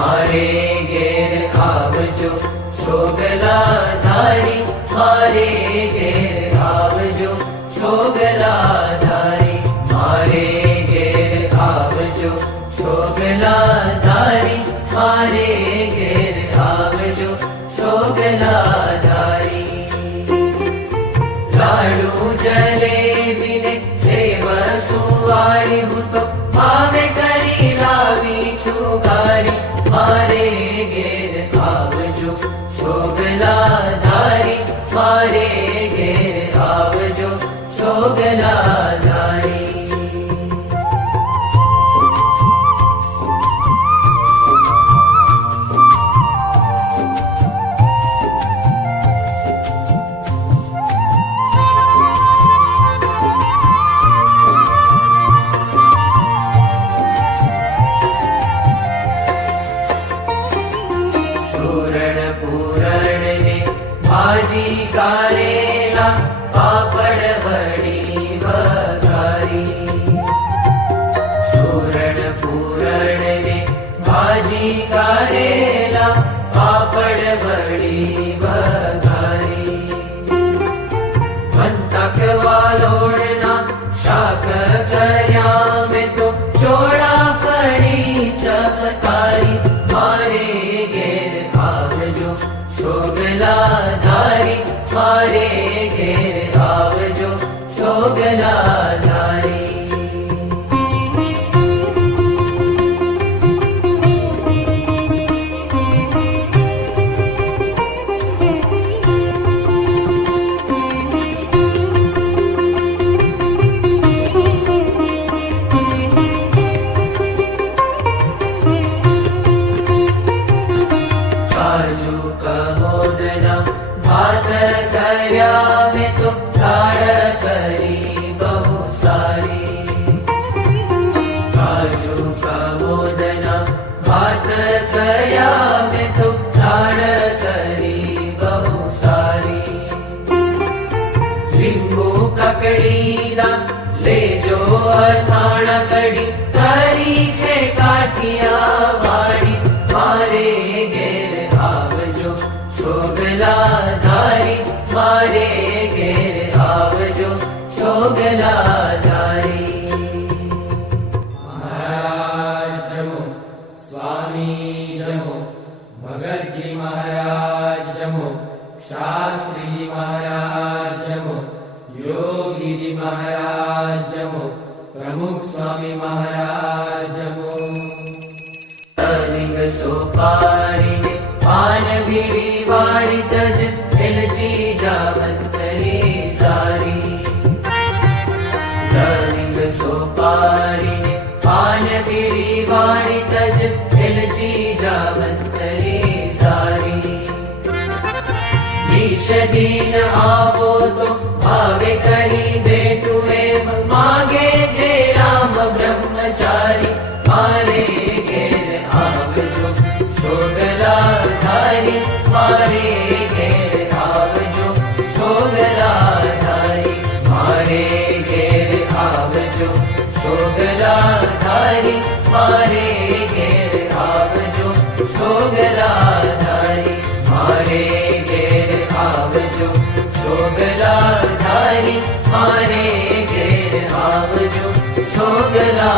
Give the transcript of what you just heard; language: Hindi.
मारे घेर आवजो शोगला धारी, मारे घेर आवजो शोगला धारी, मारे घेर आवजो शोगला धारी, मारे घेर आवजो शोगला धारी। लाडू जलेबी ने सेव सुवाड़ी हूँ तो भावे करी लावी छुगारी, मारे घेर आवजो शोगला धारी, मारे घेर आवजो शोगला धारी। पूरण ने भाजी कारेला पापड़ बड़ी वघारी, सूरण पूरण ने भाजी कारेला पापड़ बड़ी वघारी। बंतक वालोड़ना शाक कर्या में तो चोड़ा फड़ी चमकारी, मारे घेर आवजो शोगला धारी, मारे घेर आवजो शोगला धारी। काजू कमोदना भात कर्या में तो लाड़ करी बहु सारी, काजू कमोदना भात कर्या में तो लाड़ करी बहु सारी। लिंबू ककड़ी ना ले जो अथाणा कड़ी करी छे काठिया वाड़ी, मारे घेर आवजो शोगला धारी, मारे घेर आवजो शोगला धारी। महाराज जमो, स्वामी जमो, भगत जी महाराज जमो, शास्त्री जी महाराज जमो, योगी जी महाराज जमो, प्रमुख स्वामी महाराज जमो। लिंग सोपारी ने पान बीड़ी वाड़ी तज एलची जावंतरी सारी, लिंग सोपारी ने पान बीड़ी वाड़ी तज एलची जावंतरी सारी। ईश दीन आवो तो भावे करी बेटू एम मागे जे राम ब्रह्मचारी, मारे घेर आवजो शोगला धारी, मारे घेर आवजो शोगला धारी, मारे घेर आवजो शोगला धारी, मारे घेर आवजो शोगला धारी, मारे घेर आवजो शोगला धारी, मारे घेर आवजो शोगला